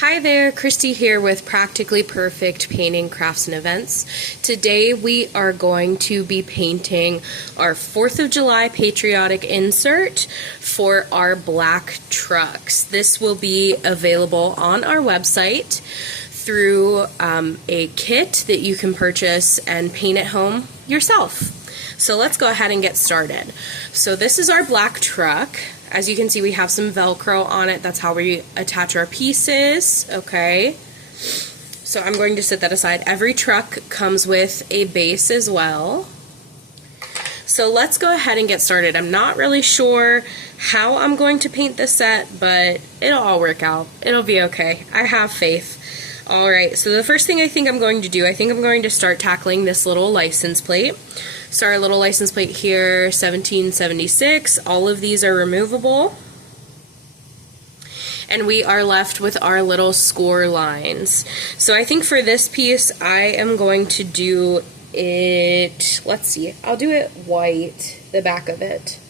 Hi there, Christy here with Practically Perfect Painting, Crafts, and Events. Today we are going to be painting our 4th of July patriotic insert for our black trucks. This will be available on our website through a kit that you can purchase and paint at home yourself. So let's go ahead and get started. So this is our black truck. As you can see, we have some Velcro on it. That's how we attach our pieces, okay? So I'm going to set that aside. Every truck comes with a base as well. So let's go ahead and get started. I'm not really sure how I'm going to paint this set, but it'll all work out. It'll be okay. I have faith. Alright, so the first thing I think I'm going to do, I think I'm going to start tackling this little license plate. So our little license plate here, 1776, all of these are removable. And we are left with our little score lines. So I think for this piece, I am going to do it, let's see, I'll do it white, the back of it.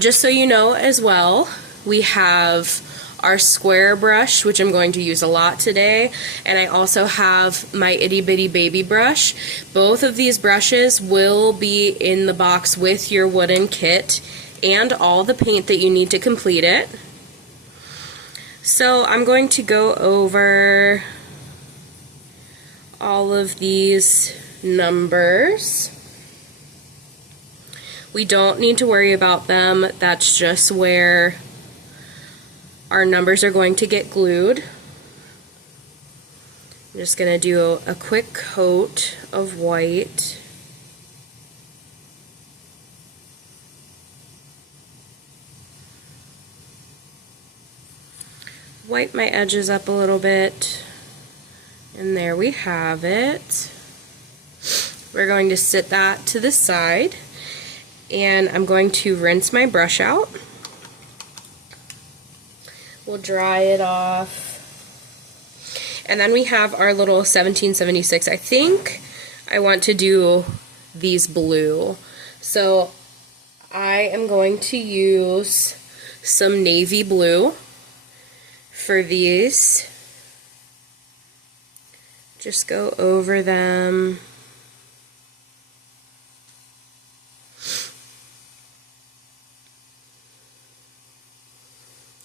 Just so you know as well, we have our square brush, which I'm going to use a lot today, and I also have my itty bitty baby brush. Both of these brushes will be in the box with your wooden kit and all the paint that you need to complete it. So I'm going to go over all of these numbers. We don't need to worry about them. That's just where our numbers are going to get glued. I'm just going to do a quick coat of white. Wipe my edges up a little bit. And there we have it. We're going to sit that to the side. And I'm going to rinse my brush out. We'll dry it off. And then we have our little 1776. I think I want to do these blue. So I am going to use some navy blue for these. Just go over them.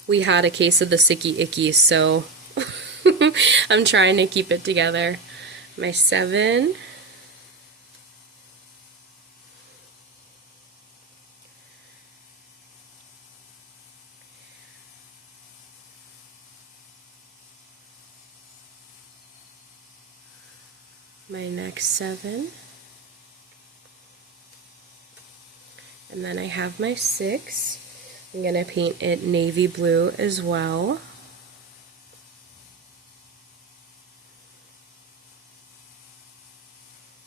We had a case of the sicky icky, so I'm trying to keep it together. My 7. My next 7. And then I have my 6. I'm going to paint it navy blue as well.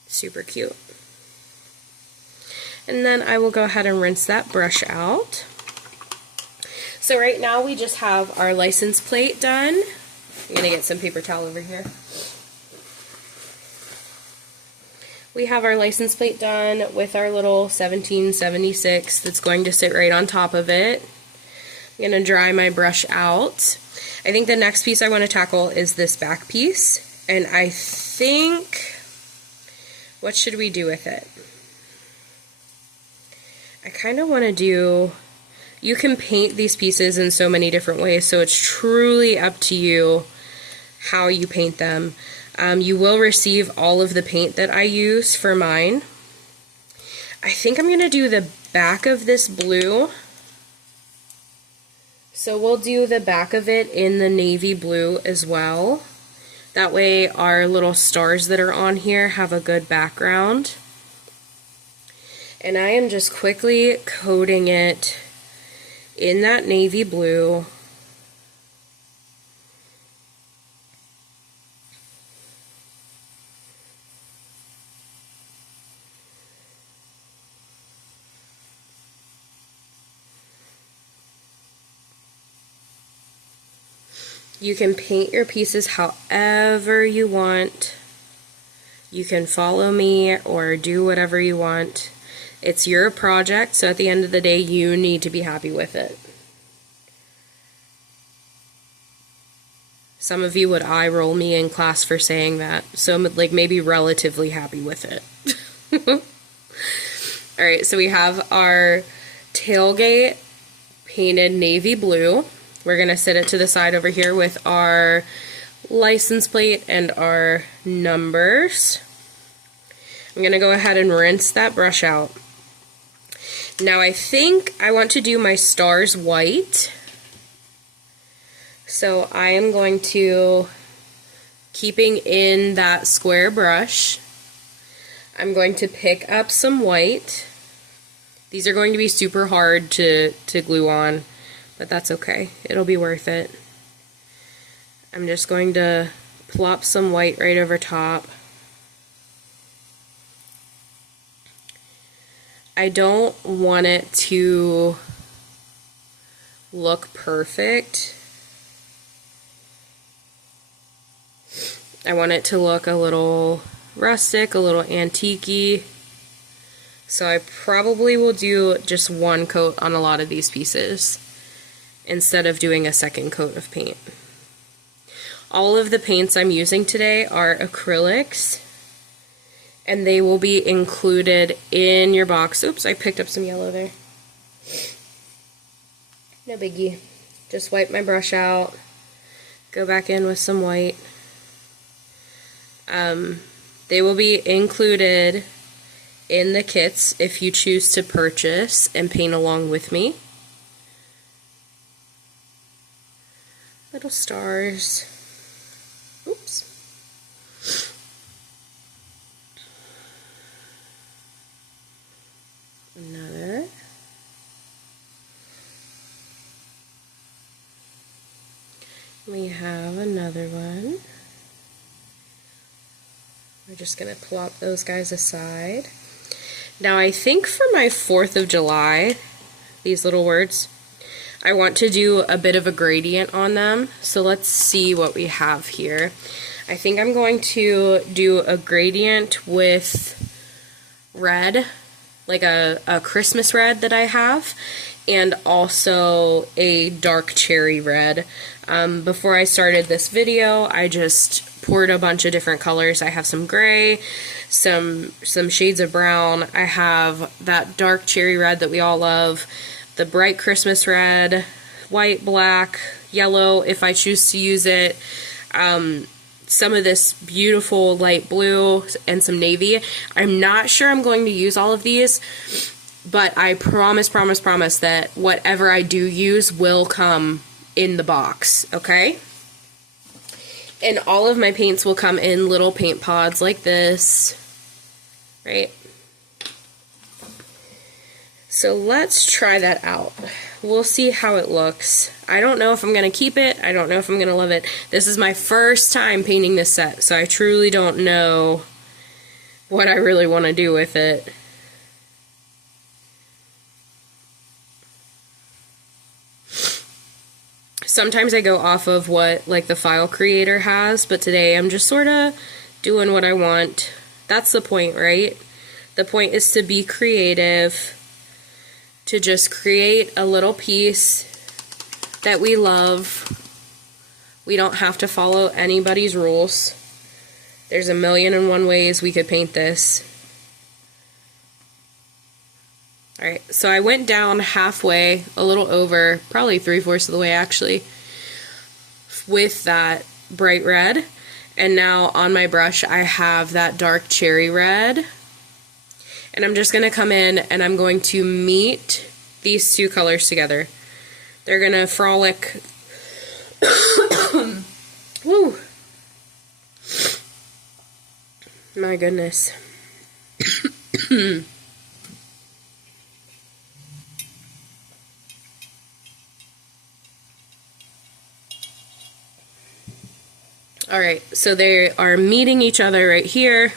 Super cute. And then I will go ahead and rinse that brush out. So right now we just have our license plate done. I'm going to get some paper towel over here. We have our license plate done with our little 1776 that's going to sit right on top of it. I'm going to dry my brush out. I think the next piece I want to tackle is this back piece. And I think, what should we do with it? I kind of want to do, you can paint these pieces in so many different ways, so it's truly up to you how you paint them. You will receive all of the paint that I use for mine. I think I'm going to do the back of this blue. So we'll do the back of it in the navy blue as well. That way our little stars that are on here have a good background. And I am just quickly coating it in that navy blue. You can paint your pieces however you want. You can follow me or do whatever you want. It's your project, so at the end of the day, you need to be happy with it. Some of you would eye roll me in class for saying that, so I'm like maybe relatively happy with it. Alright, so we have our tailgate painted navy blue. We're going to set it to the side over here with our license plate and our numbers. I'm going to go ahead and rinse that brush out. Now I think I want to do my stars white. So I am going to, keeping in that square brush, I'm going to pick up some white. These are going to be super hard to glue on, but that's okay. It'll be worth it. I'm just going to plop some white right over top. I don't want it to look perfect. I want it to look a little rustic, a little antique-y. So I probably will do just one coat on a lot of these pieces instead of doing a second coat of paint. All of the paints I'm using today are acrylics, and they will be included in your box. Oops, I picked up some yellow there. No biggie. Just wipe my brush out, go back in with some white. They will be included in the kits if you choose to purchase and paint along with me. Little stars. Oops. Another. We have another one. We're just going to plop those guys aside. Now I think for my 4th of July, these little words, I want to do a bit of a gradient on them. So let's see what we have here. I think I'm going to do a gradient with red, like a Christmas red that I have, and also a dark cherry red. Before I started this video, I just poured a bunch of different colors. I have some gray, some shades of brown. I have that dark cherry red that we all love, the bright Christmas red, white, black, yellow if I choose to use it, some of this beautiful light blue, and some navy. I'm not sure I'm going to use all of these, but I promise that whatever I do use will come in the box, okay? And all of my paints will come in little paint pods like this, right? So let's try that out. We'll see how it looks. I don't know if I'm going to keep it. I don't know if I'm going to love it. This is my first time painting this set, so I truly don't know what I really want to do with it. Sometimes I go off of what like the file creator has, but today I'm just sort of doing what I want. That's the point, right? The point is to be creative, to just create a little piece that we love. We don't have to follow anybody's rules. There's a million and one ways we could paint this. Alright, so I went down halfway, a little over, probably 3/4 of the way actually, with that bright red. And now on my brush I have that dark cherry red. And I'm just going to come in and I'm going to meet these two colors together. They're going to frolic. Woo! My goodness. Alright, so they are meeting each other right here.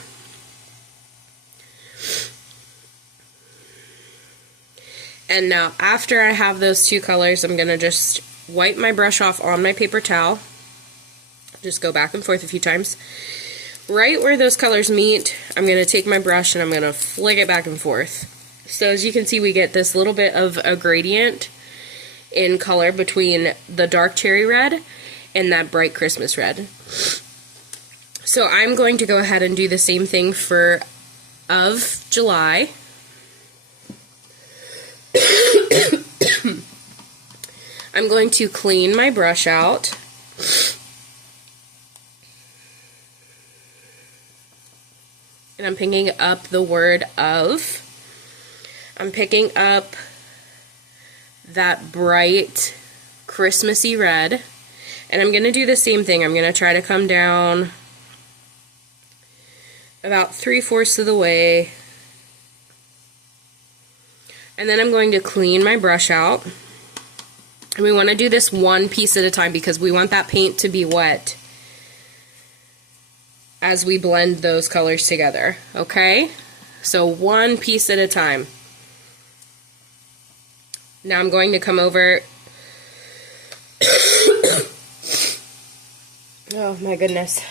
And now after I have those two colors, I'm going to just wipe my brush off on my paper towel. Just go back and forth a few times. Right where those colors meet, I'm going to take my brush and I'm going to flick it back and forth. So as you can see, we get this little bit of a gradient in color between the dark cherry red in that bright Christmas red. So I'm going to go ahead and do the same thing for of July. I'm going to clean my brush out. And I'm picking up the word of. I'm picking up that bright Christmassy red. And I'm going to do the same thing. I'm going to try to come down about 3/4 of the way. And then I'm going to clean my brush out. And we want to do this one piece at a time because we want that paint to be wet as we blend those colors together, okay? So one piece at a time. Now I'm going to come over. Oh my goodness.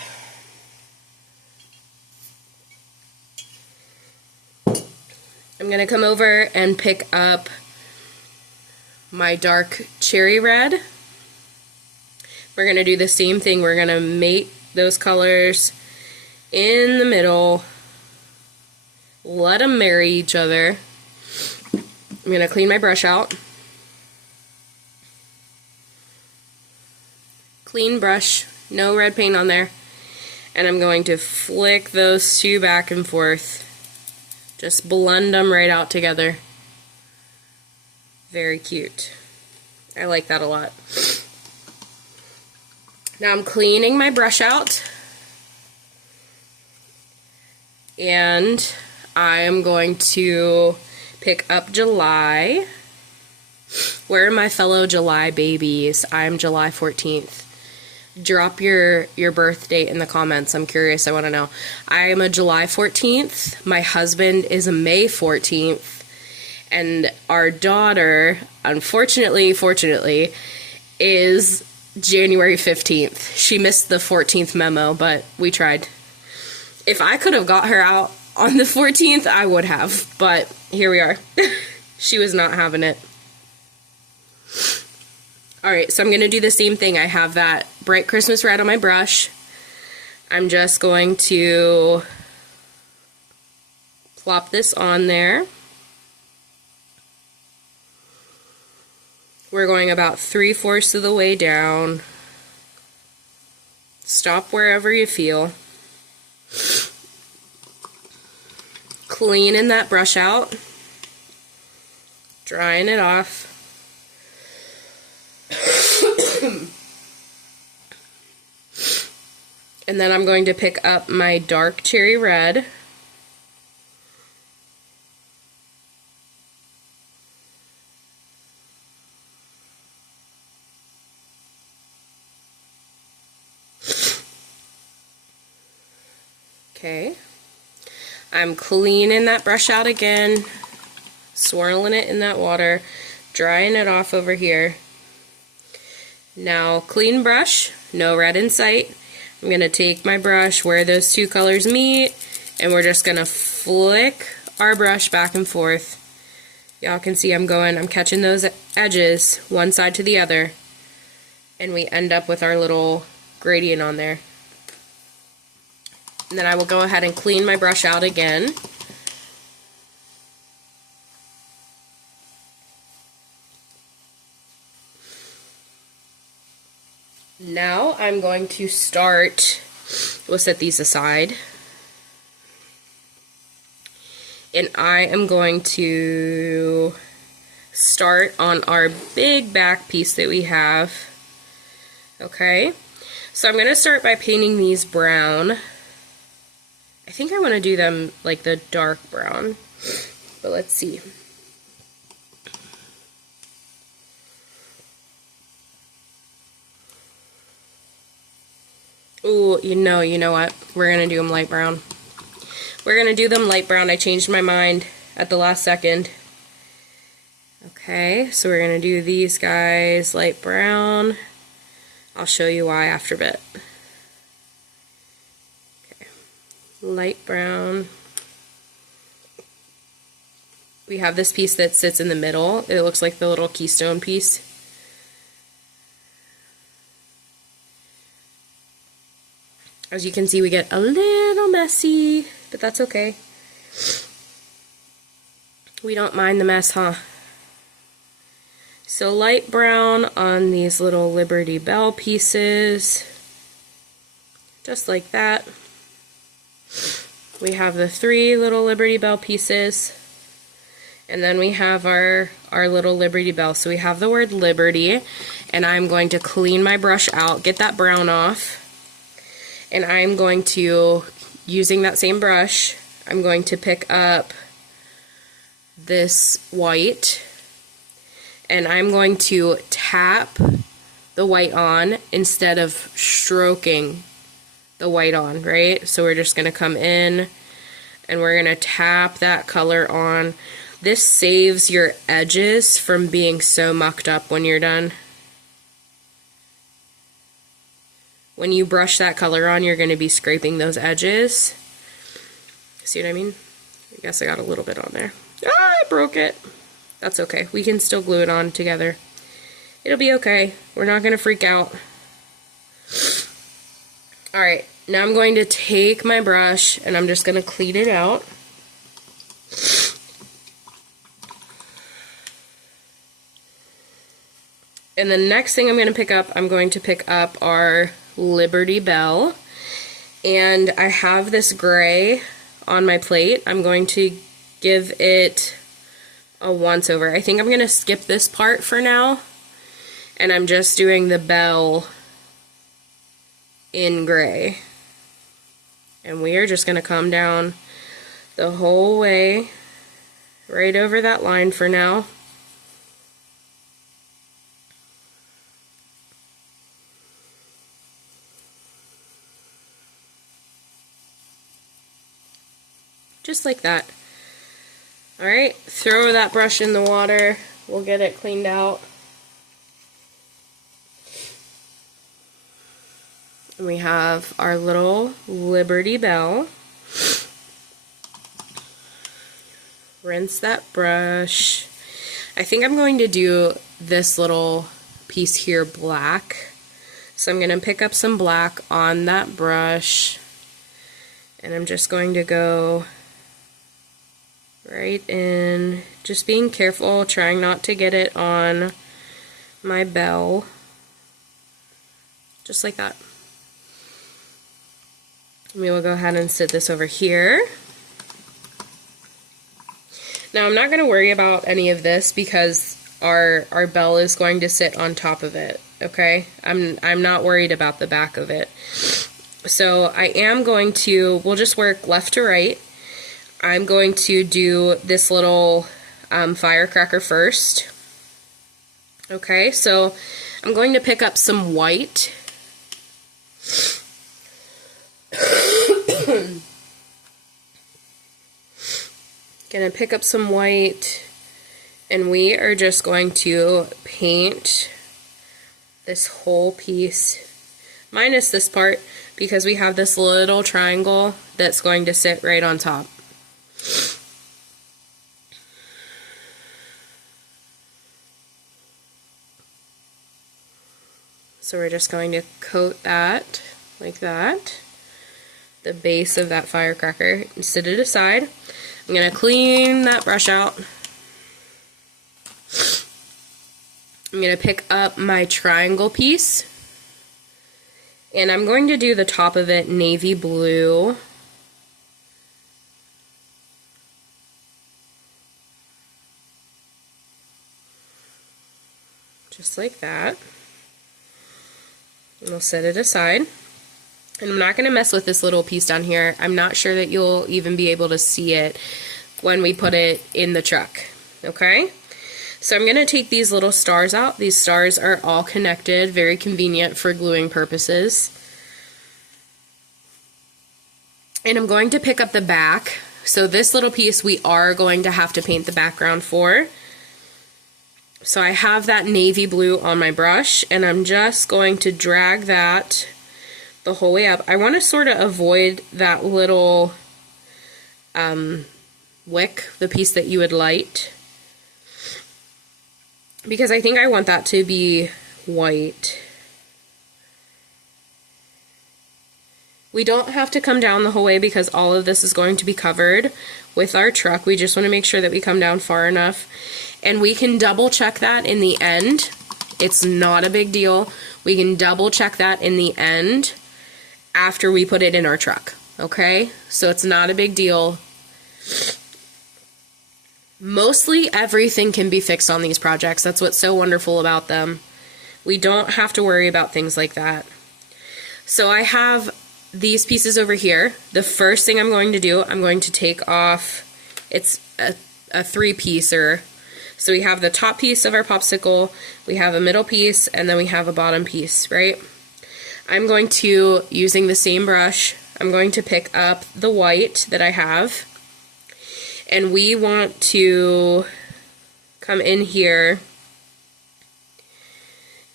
I'm going to come over and pick up my dark cherry red. We're going to do the same thing. We're going to mate those colors in the middle. Let them marry each other. I'm going to clean my brush out. Clean brush, no red paint on there. And I'm going to flick those two back and forth. Just blend them right out together. Very cute. I like that a lot. Now I'm cleaning my brush out. And I am going to pick up July. Where are my fellow July babies? I'm July 14th. Drop your birth date in the comments. I'm curious. I want to know. I am a July 14th. My husband is a May 14th. And our daughter, fortunately, is January 15th. She missed the 14th memo, but we tried. If I could have got her out on the 14th, I would have. But here we are. She was not having it. Alright, so I'm going to do the same thing. I have that bright Christmas red on my brush. I'm just going to plop this on there. We're going about 3/4 of the way down. Stop wherever you feel. Cleaning that brush out. Drying it off. And then I'm going to pick up my dark cherry red. Okay. I'm cleaning that brush out again, swirling it in that water, drying it off over here. Now, clean brush, no red in sight. I'm going to take my brush where those two colors meet, and we're just going to flick our brush back and forth. Y'all can see I'm catching those edges one side to the other, and we end up with our little gradient on there. And then I will go ahead and clean my brush out again. Now I'm going to start, we'll set these aside, and I am going to start on our big back piece that we have. Okay, so I'm going to start by painting these brown. I think I want to do them like the dark brown, but let's see. Ooh, you know what? We're going to do them light brown. We're going to do them light brown. I changed my mind at the last second. Okay, so we're going to do these guys light brown. I'll show you why after a bit. Okay, light brown. We have this piece that sits in the middle. It looks like the little keystone piece. As you can see, we get a little messy, but that's okay. We don't mind the mess, huh? So light brown on these little Liberty Bell pieces, just like that. We have the 3 little Liberty Bell pieces, and then we have our little Liberty Bell. So we have the word Liberty, and I'm going to clean my brush out, get that brown off, and I'm going to, using that same brush, I'm going to pick up this white, and I'm going to tap the white on instead of stroking the white on, right? So we're just going to come in and we're going to tap that color on. This saves your edges from being so mucked up when you're done. When you brush that color on, you're going to be scraping those edges. See what I mean? I guess I got a little bit on there. Ah, I broke it. That's okay. We can still glue it on together. It'll be okay. We're not going to freak out. Alright, now I'm going to take my brush and I'm just going to clean it out. And the next thing I'm going to pick up our Liberty Bell. And I have this gray on my plate. I'm going to give it a once over. I think I'm going to skip this part for now. And I'm just doing the bell in gray. And we are just going to come down the whole way right over that line for now. Just like that. Alright, throw that brush in the water. We'll get it cleaned out. And we have our little Liberty Bell. Rinse that brush. I think I'm going to do this little piece here black. So I'm going to pick up some black on that brush. And I'm just going to go right in, just being careful, trying not to get it on my bell. Just like that. We will go ahead and sit this over here. Now I'm not going to worry about any of this because our bell is going to sit on top of it, okay? I'm not worried about the back of it. So I am going to, we'll just work left to right. I'm going to do this little firecracker first. Okay, so I'm going to pick up some white. Gonna pick up some white, and we are just going to paint this whole piece, minus this part, because we have this little triangle that's going to sit right on top. So we're just going to coat that like that, the base of that firecracker, and set it aside. I'm going to clean that brush out. I'm going to pick up my triangle piece, and I'm going to do the top of it navy blue. Just like that. And we'll set it aside. And I'm not going to mess with this little piece down here. I'm not sure that you'll even be able to see it when we put it in the truck. Okay? So I'm going to take these little stars out. These stars are all connected, very convenient for gluing purposes. And I'm going to pick up the back. So this little piece we are going to have to paint the background for. So I have that navy blue on my brush, and I'm just going to drag that the whole way up. I want to sort of avoid that little wick, the piece that you would light, because I think I want that to be white. We don't have to come down the whole way because all of this is going to be covered with our truck. We just want to make sure that we come down far enough. And we can double check that in the end. It's not a big deal. We can double check that in the end after we put it in our truck, okay? So it's not a big deal. Mostly everything can be fixed on these projects. That's what's so wonderful about them. We don't have to worry about things like that. So I have these pieces over here. The first thing I'm going to do, I'm going to take off, it's a three-piecer. So we have the top piece of our popsicle, we have a middle piece, and then we have a bottom piece, right? I'm going to, using the same brush, I'm going to pick up the white that I have, and we want to come in here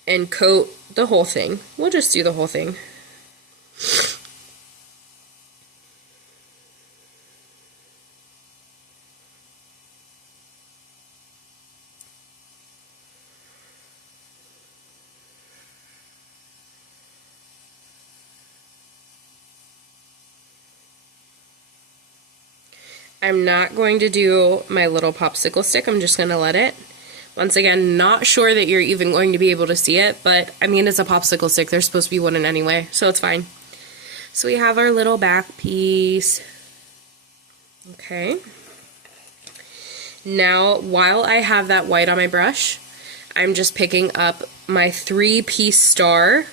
and coat the whole thing. We'll just do the whole thing. I'm not going to do my little popsicle stick. I'm just going to let it. Once again, not sure that you're even going to be able to see it, but I mean, it's a popsicle stick. There's supposed to be wooden anyway, so it's fine. So we have our little back piece. Okay. Now, while I have that white on my brush, I'm just picking up my three-piece star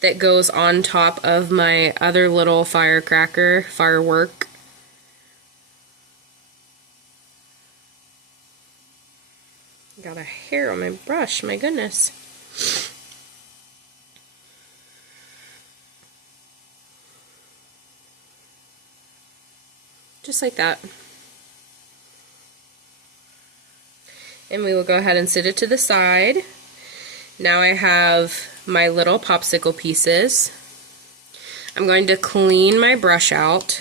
that goes on top of my other little firework. Got a hair on my brush, my goodness. Just like that. And we will go ahead and sit it to the side. Now I have my little popsicle pieces. I'm going to clean my brush out.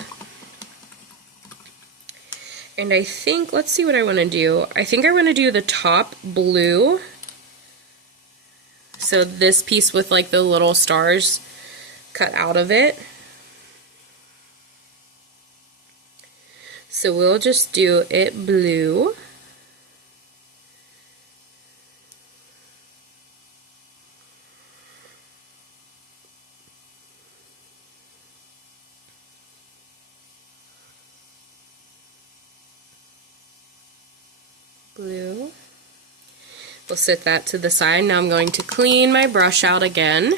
And I think, let's see what I want to do. I think I want to do the top blue. So this piece with like the little stars cut out of it. So we'll just do it blue. Blue. We'll set that to the side. Now I'm going to clean my brush out again.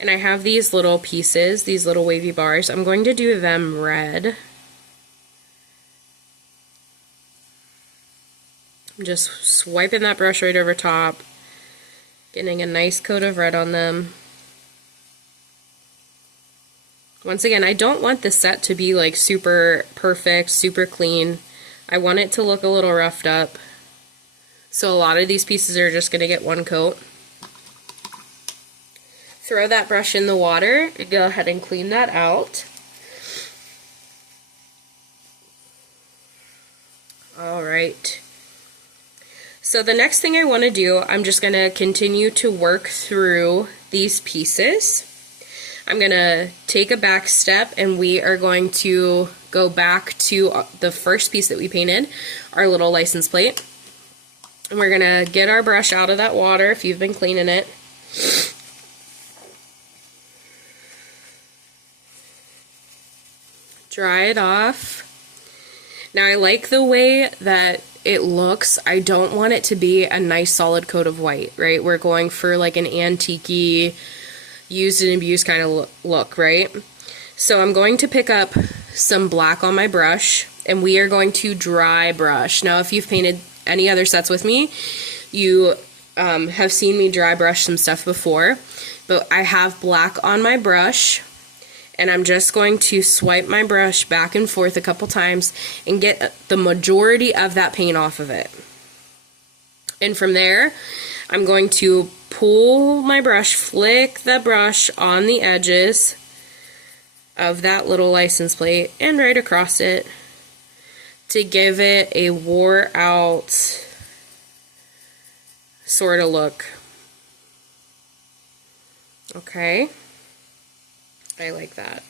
And I have these little pieces, these little wavy bars. I'm going to do them red. I'm just swiping that brush right over top, getting a nice coat of red on them. Once again, I don't want the set to be like super perfect, super clean. I want it to look a little roughed up. So a lot of these pieces are just going to get one coat. Throw that brush in the water and go ahead and clean that out. Alright. So the next thing I want to do, I'm just going to continue to work through these pieces. I'm going to take a back step and we are going to go back to the first piece that we painted, our little license plate. And we're going to get our brush out of that water if you've been cleaning it. Dry it off. Now I like the way that it looks. I don't want it to be a nice solid coat of white, right? We're going for like an antique-y, used and abused kind of look, right? So I'm going to pick up some black on my brush and we are going to dry brush. Now if you've painted any other sets with me, you have seen me dry brush some stuff before, but I have black on my brush and I'm just going to swipe my brush back and forth a couple times and get the majority of that paint off of it. And from there, I'm going to pull my brush, flick the brush on the edges of that little license plate and right across it to give it a wore out sort of look. Okay, I like that.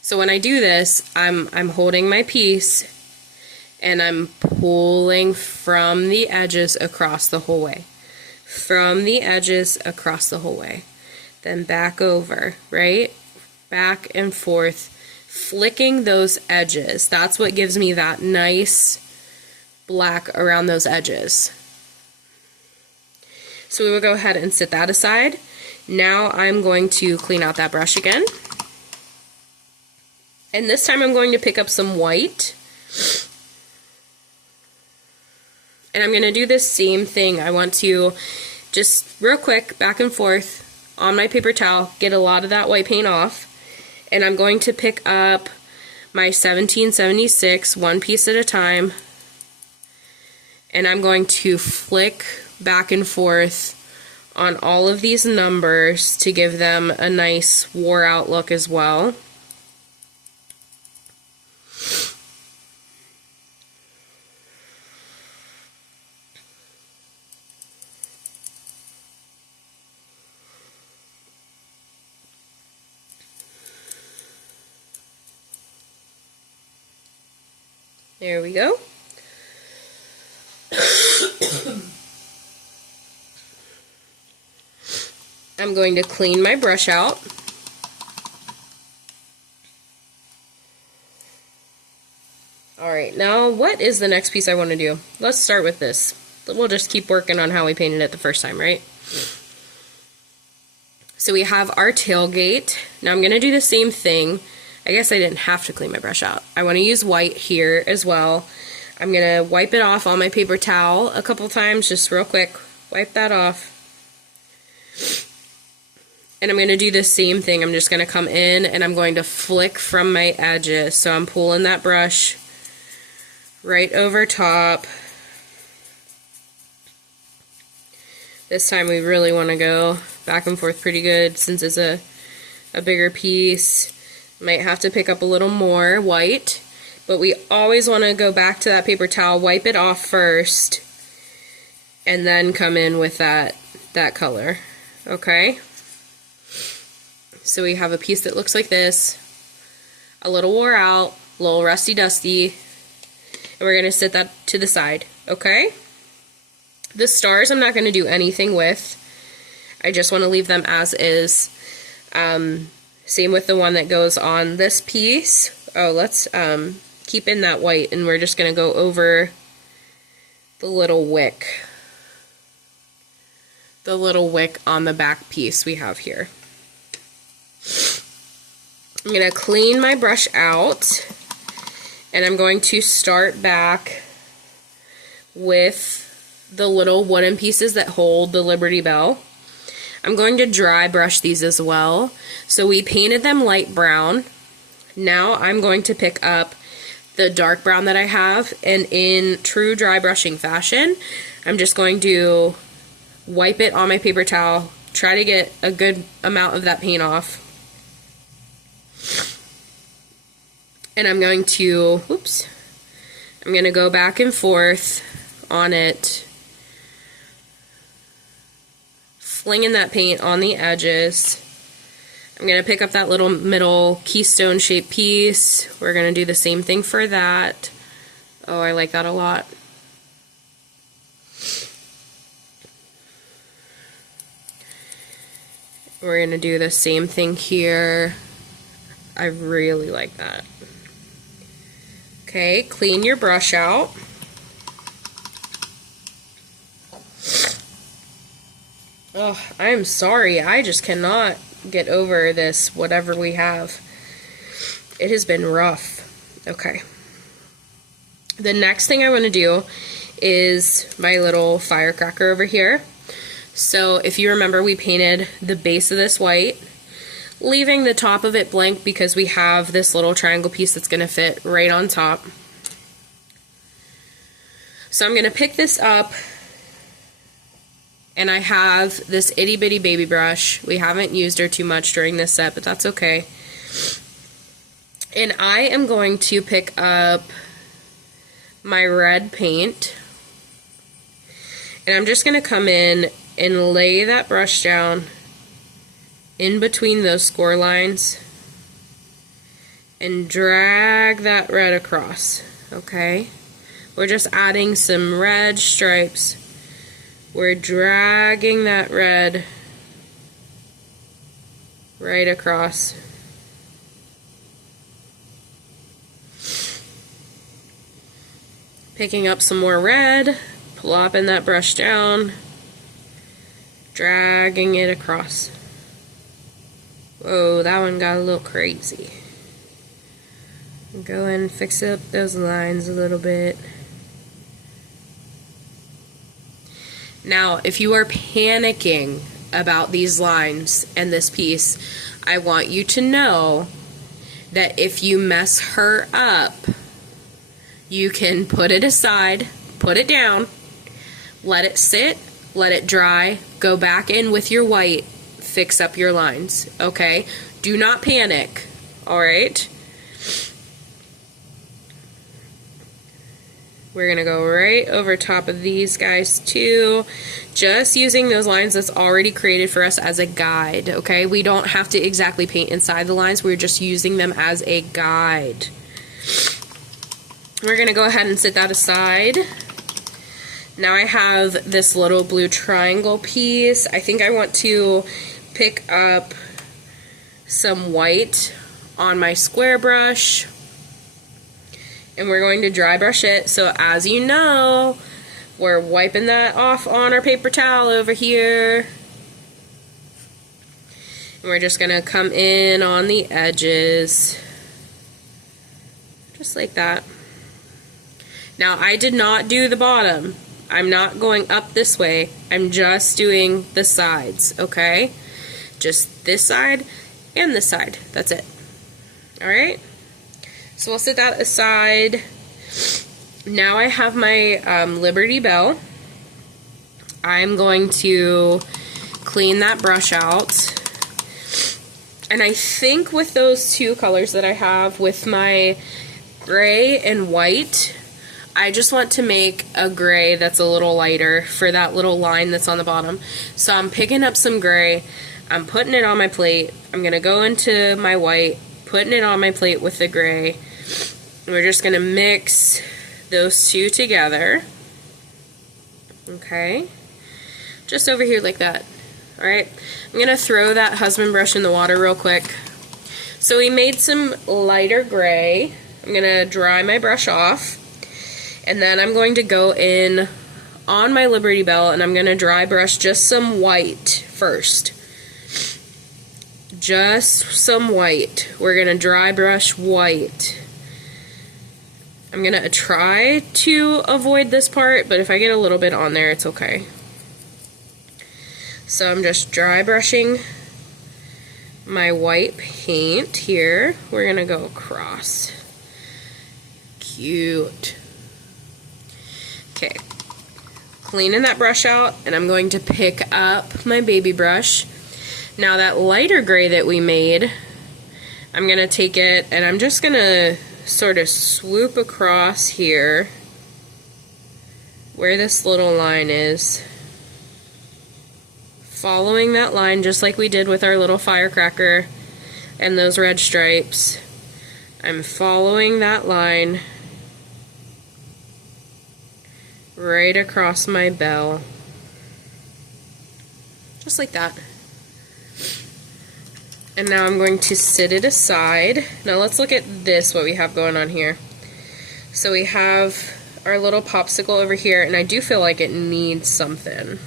So when I do this, I'm holding my piece and I'm pulling from the edges across the whole way. From the edges across the whole way. Then back over, right? Back and forth, flicking those edges. That's what gives me that nice black around those edges. So we will go ahead and set that aside. Now I'm going to clean out that brush again. And this time I'm going to pick up some white. And I'm going to do this same thing. I want to just real quick back and forth on my paper towel, get a lot of that white paint off. And I'm going to pick up my 1776 one piece at a time. And I'm going to flick back and forth on all of these numbers to give them a nice wore out look as well. There we go. I'm going to clean my brush out. Alright, now what is the next piece I want to do? Let's start with this. We'll just keep working on how we painted it the first time, right? So we have our tailgate. Now I'm going to do the same thing. I guess I didn't have to clean my brush out. I want to use white here as well. I'm going to wipe it off on my paper towel a couple times, just real quick. Wipe that off. And I'm going to do the same thing. I'm just going to come in and I'm going to flick from my edges. So I'm pulling that brush right over top. This time we really want to go back and forth pretty good since it's a bigger piece. Might have to pick up a little more white, but we always want to go back to that paper towel, wipe it off first, and then come in with that color. Okay? So we have a piece that looks like this, a little wore out, a little rusty dusty, and we're going to set that to the side. Okay? The stars I'm not going to do anything with. I just want to leave them as is. Same with the one that goes on this piece. Oh, let's keep in that white, and we're just going to go over the little wick. The little wick on the back piece we have here. I'm going to clean my brush out, and I'm going to start back with the little wooden pieces that hold the Liberty Bell. I'm going to dry brush these as well. So we painted them light brown. Now I'm going to pick up the dark brown that I have, and in true dry brushing fashion, I'm just going to wipe it on my paper towel, try to get a good amount of that paint off. And I'm going to, I'm going to go back and forth on it, flinging that paint on the edges. I'm going to pick up that little middle keystone shaped piece. We're going to do the same thing for that. Oh, I like that a lot. We're going to do the same thing here. I really like that. Okay, clean your brush out. Oh, I'm sorry. I just cannot get over this, whatever we have. It has been rough. Okay. The next thing I want to do is my little firecracker over here. So if you remember, we painted the base of this white, leaving the top of it blank because we have this little triangle piece that's going to fit right on top. So I'm going to pick this up, and I have this itty bitty baby brush. We haven't used her too much during this set, but that's okay. And I am going to pick up my red paint, And I'm just going to come in and lay that brush down in between those score lines and drag that red across, okay? We're just adding some red stripes. We're dragging that red right across. Picking up some more red, plopping that brush down, dragging it across. Whoa, that one got a little crazy. Go and fix up those lines a little bit. Now, if you are panicking about these lines and this piece, I want you to know that if you mess her up, you can put it aside, put it down, let it sit, let it dry, go back in with your white, fix up your lines, okay? Do not panic, alright? We're going to go right over top of these guys too, just using those lines that's already created for us as a guide, okay? We don't have to exactly paint inside the lines, we're just using them as a guide. We're going to go ahead and set that aside. Now I have this little blue triangle piece. I think I want to pick up some white on my square brush. And we're going to dry brush it. So as you know, we're wiping that off on our paper towel over here. And we're just going to come in on the edges. Just like that. Now I did not do the bottom. I'm not going up this way. I'm just doing the sides, okay? Just this side and this side. That's it. Alright? So we'll set that aside. Now I have my Liberty Bell. I'm going to clean that brush out. And I think with those two colors that I have, with my gray and white, I just want to make a gray that's a little lighter for that little line that's on the bottom. So I'm picking up some gray, I'm putting it on my plate, I'm going to go into my white, putting it on my plate with the gray. We're just going to mix those two together. Okay. Just over here like that. Alright. I'm going to throw that husband brush in the water real quick. So we made some lighter gray. I'm going to dry my brush off. And then I'm going to go in on my Liberty Bell and I'm going to dry brush just some white first. Just some white. We're going to dry brush white. I'm going to try to avoid this part, but if I get a little bit on there, it's okay. So I'm just dry brushing my white paint here. We're going to go across. Cute. Okay. Cleaning that brush out, and I'm going to pick up my baby brush. Now that lighter gray that we made, I'm going to take it and I'm just going to sort of swoop across here where this little line is, following that line just like we did with our little firecracker and those red stripes. I'm following that line right across my bell, just like that. And now I'm going to sit it aside. Now let's look at this, what we have going on here. So we have our little popsicle over here, and I do feel like it needs something.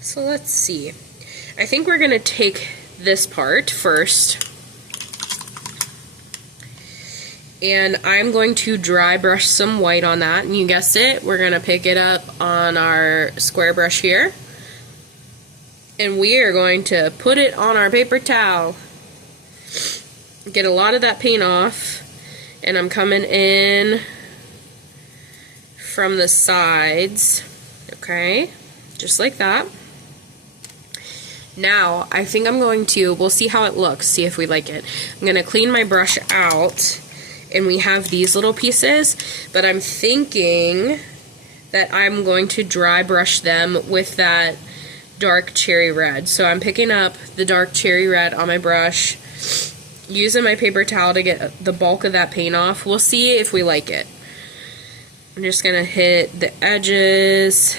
So let's see. I think we're going to take this part first. And I'm going to dry brush some white on that. And you guessed it, we're going to pick it up on our square brush here. And we are going to put it on our paper towel. Get a lot of that paint off. And I'm coming in from the sides. Okay, just like that. Now, I think I'm going to, we'll see how it looks, see if we like it. I'm going to clean my brush out. And we have these little pieces. But I'm thinking that I'm going to dry brush them with that dark cherry red. So I'm picking up the dark cherry red on my brush, using my paper towel to get the bulk of that paint off. We'll see if we like it. I'm just going to hit the edges.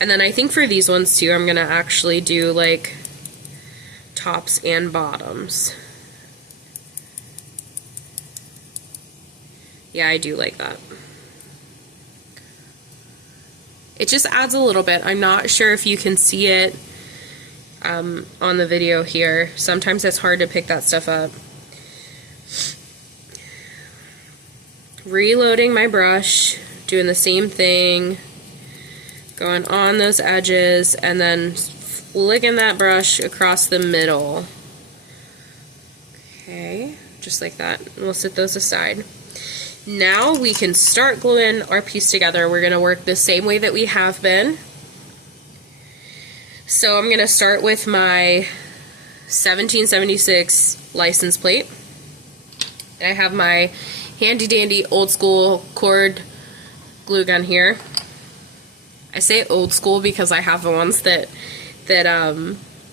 And then I think for these ones too, I'm going to actually do like tops and bottoms. Yeah, I do like that. It just adds a little bit. I'm not sure if you can see it on the video here. Sometimes it's hard to pick that stuff up. Reloading my brush, doing the same thing, going on those edges, and then flicking that brush across the middle. Okay, just like that. We'll set those aside. Now we can start gluing our piece together. We're going to work the same way that we have been. So I'm going to start with my 1776 license plate. I have my handy dandy old school cord glue gun here. I say old school because I have the ones that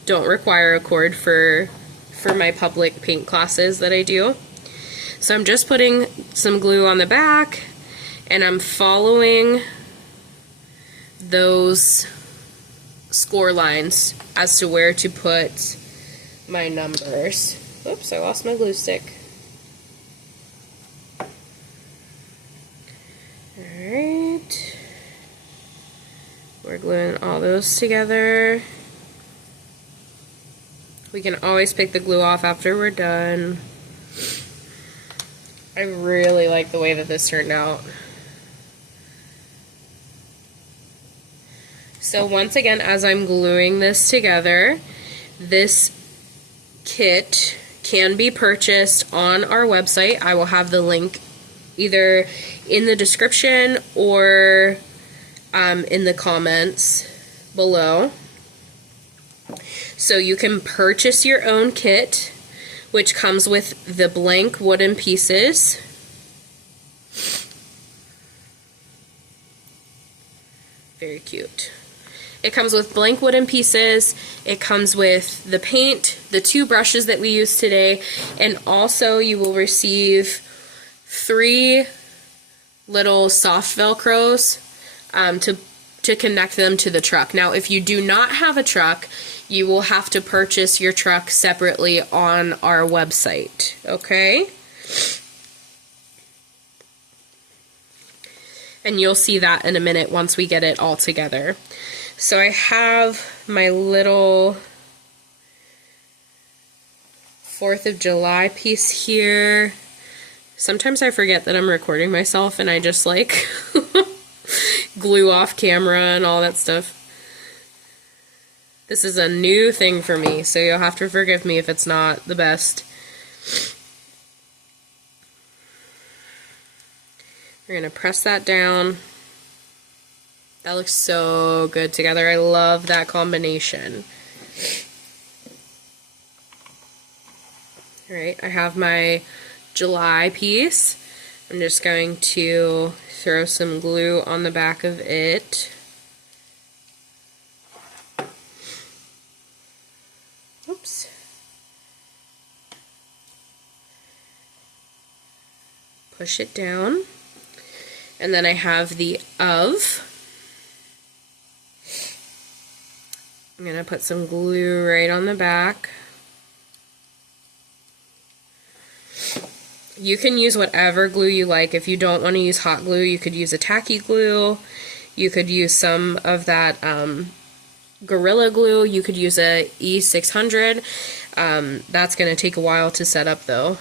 don't require a cord for my public paint classes that I do. So I'm just putting some glue on the back, and I'm following those score lines as to where to put my numbers. Oops, I lost my glue stick. Alright. We're gluing all those together. We can always pick the glue off after we're done. I really like the way that this turned out. So once again, as I'm gluing this together, this kit can be purchased on our website. I will have the link either in the description or in the comments below. So you can purchase your own kit, which comes with the blank wooden pieces. Very cute. It comes with blank wooden pieces, it comes with the paint, the 2 brushes that we used today, and also you will receive 3 little soft Velcros to connect them to the truck. Now, if you do not have a truck, you will have to purchase your truck separately on our website, okay? And you'll see that in a minute once we get it all together. So I have my little 4th of July piece here. Sometimes I forget that I'm recording myself and I just like glue off camera and all that stuff. This is a new thing for me, so you'll have to forgive me if it's not the best. We're going to press that down. That looks so good together. I love that combination. Alright, I have my July piece. I'm just going to throw some glue on the back of it. Oops. Push it down. And then I have the of. I'm going to put some glue right on the back. You can use whatever glue you like. If you don't want to use hot glue, you could use a tacky glue. You could use some of that Gorilla Glue. You could use a E600. That's going to take a while to set up though.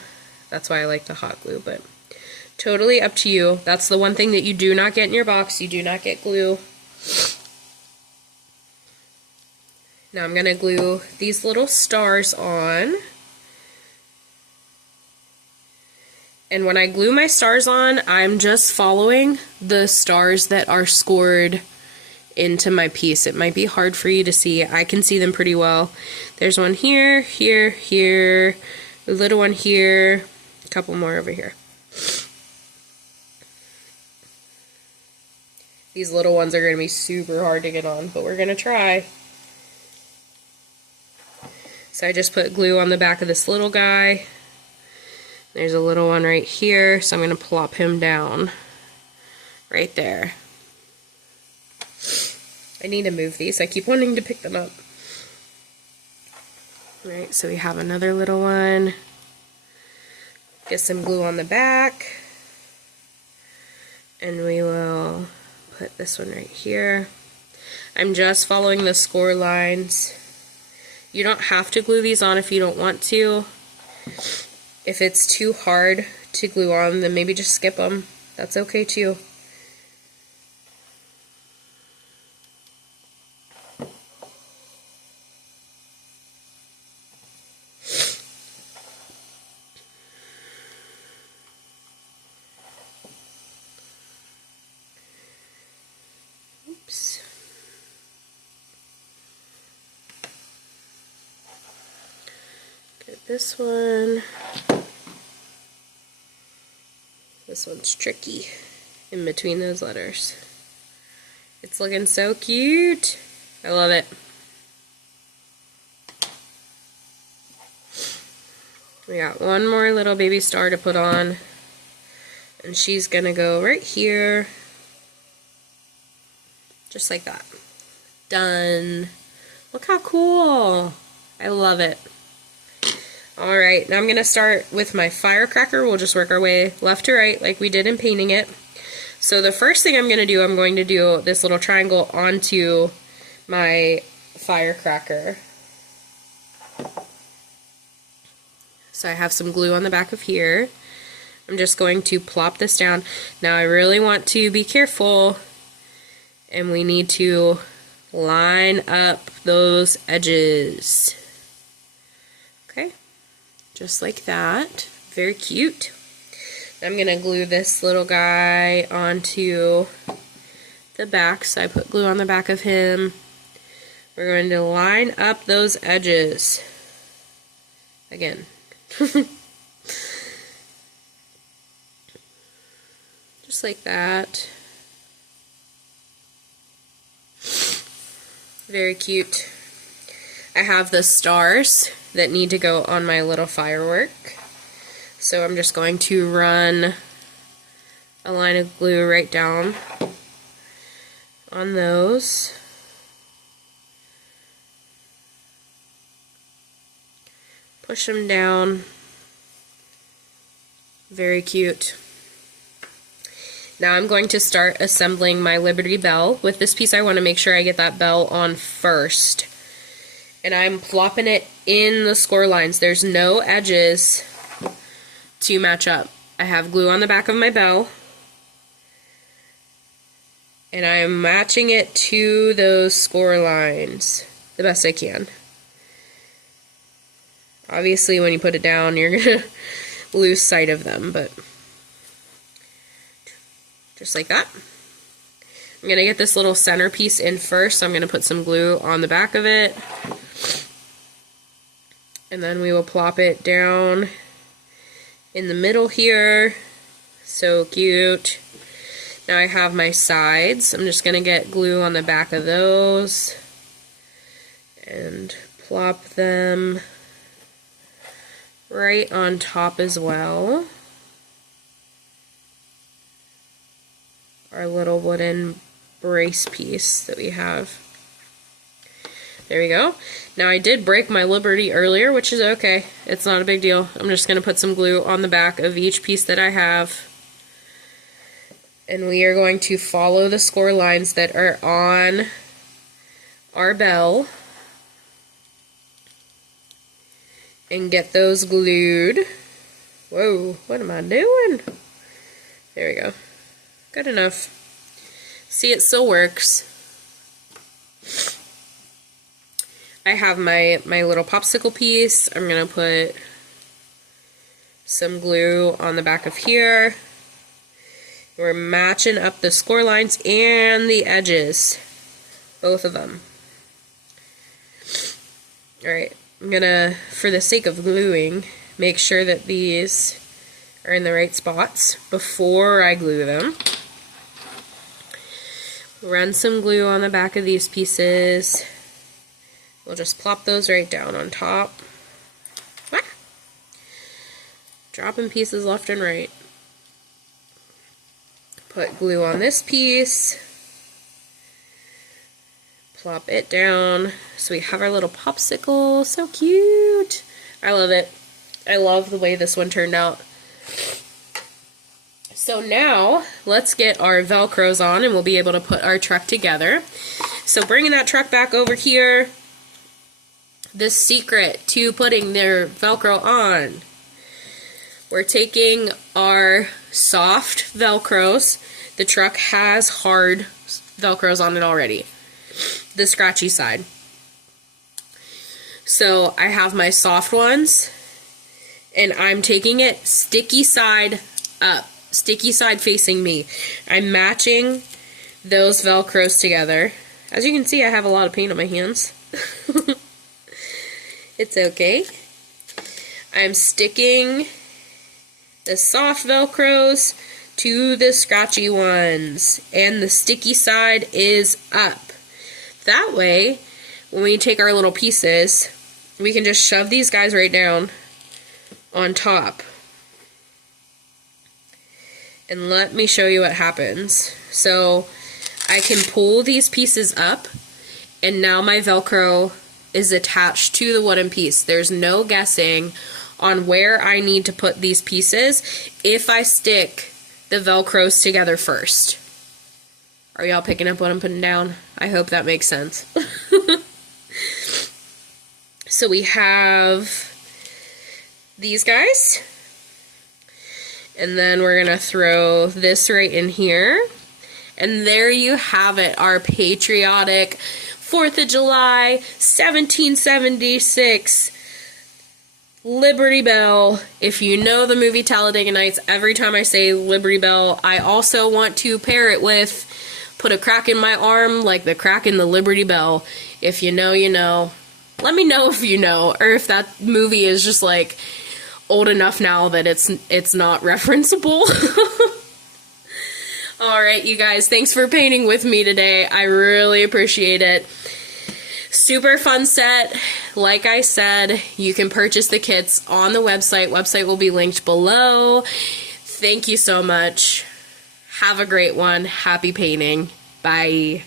That's why I like the hot glue, but totally up to you. That's the one thing that you do not get in your box. You do not get glue. Now I'm going to glue these little stars on. And when I glue my stars on, I'm just following the stars that are scored into my piece. It might be hard for you to see. I can see them pretty well. There's one here, here, here, a little one here, a couple more over here. These little ones are going to be super hard to get on, but we're going to try. So I just put glue on the back of this little guy. There's a little one right here, so I'm going to plop him down right there. I need to move these. I keep wanting to pick them up. Alright, so we have another little one. Get some glue on the back. And we will put this one right here. I'm just following the score lines. You don't have to glue these on if you don't want to. If it's too hard to glue on, then maybe just skip them. That's okay too. Oops. Get this one. This one's tricky in between those letters. It's looking so cute. I love it. We got one more little baby star to put on, and she's gonna go right here, just like that. Done. Look how cool. I love it. Alright, now I'm going to start with my firecracker. We'll just work our way left to right like we did in painting it. So the first thing I'm going to do this little triangle onto my firecracker. So I have some glue on the back of here. I'm just going to plop this down. Now I really want to be careful, and we need to line up those edges. Okay. Just like that. Very cute. I'm going to glue this little guy onto the back. So I put glue on the back of him. We're going to line up those edges. Again. Just like that. Very cute. I have the stars that need to go on my little firework. So I'm just going to run a line of glue right down on those. Push them down. Very cute. Now I'm going to start assembling my Liberty Bell. With this piece I want to make sure I get that bell on first. And I'm plopping it in the score lines. There's no edges to match up. I have glue on the back of my bell, and I'm matching it to those score lines the best I can. Obviously when you put it down you're gonna lose sight of them, but just like that. I'm gonna get this little centerpiece in first, so I'm gonna put some glue on the back of it. And then we will plop it down in the middle here. So cute. Now I have my sides. I'm just going to get glue on the back of those and plop them right on top as well. Our little wooden brace piece that we have. There we go. Now I did break my Liberty earlier, which is okay. It's not a big deal. I'm just going to put some glue on the back of each piece that I have. And we are going to follow the score lines that are on our bell. And get those glued. Whoa, what am I doing? There we go. Good enough. See, it still works. I have my little popsicle piece. I'm going to put some glue on the back of here. We're matching up the score lines and the edges. Both of them. Alright, I'm going to, for the sake of gluing, make sure that these are in the right spots before I glue them. Run some glue on the back of these pieces. We'll just plop those right down on top. Ah! Dropping pieces left and right. Put glue on this piece. Plop it down. So we have our little popsicle. So cute. I love it. I love the way this one turned out. So now, let's get our Velcros on and we'll be able to put our truck together. So bringing that truck back over here, the secret to putting their Velcro on. We're taking our soft Velcros. The truck has hard Velcros on it already. The scratchy side. So I have my soft ones and I'm taking it sticky side up. Sticky side facing me. I'm matching those Velcros together. As you can see, I have a lot of paint on my hands. It's okay. I'm sticking the soft Velcros to the scratchy ones, and the sticky side is up. That way, when we take our little pieces, we can just shove these guys right down on top. And let me show you what happens. So I can pull these pieces up and now my Velcro is attached to the wooden piece. There's no guessing on where I need to put these pieces if I stick the Velcros together first. Are y'all picking up what I'm putting down? I hope that makes sense. So we have these guys. And then we're going to throw this right in here. And there you have it, our patriotic 4th of July, 1776 Liberty Bell. If you know the movie Talladega Nights, every time I say Liberty Bell, I also want to pair it with put a crack in my arm like the crack in the Liberty Bell. If you know, you know. Let me know if you know, or if that movie is just like old enough now that it's not referenceable. Alright, you guys, thanks for painting with me today. I really appreciate it. Super fun set. Like I said, you can purchase the kits on the website. Website will be linked below. Thank you so much. Have a great one. Happy painting. Bye.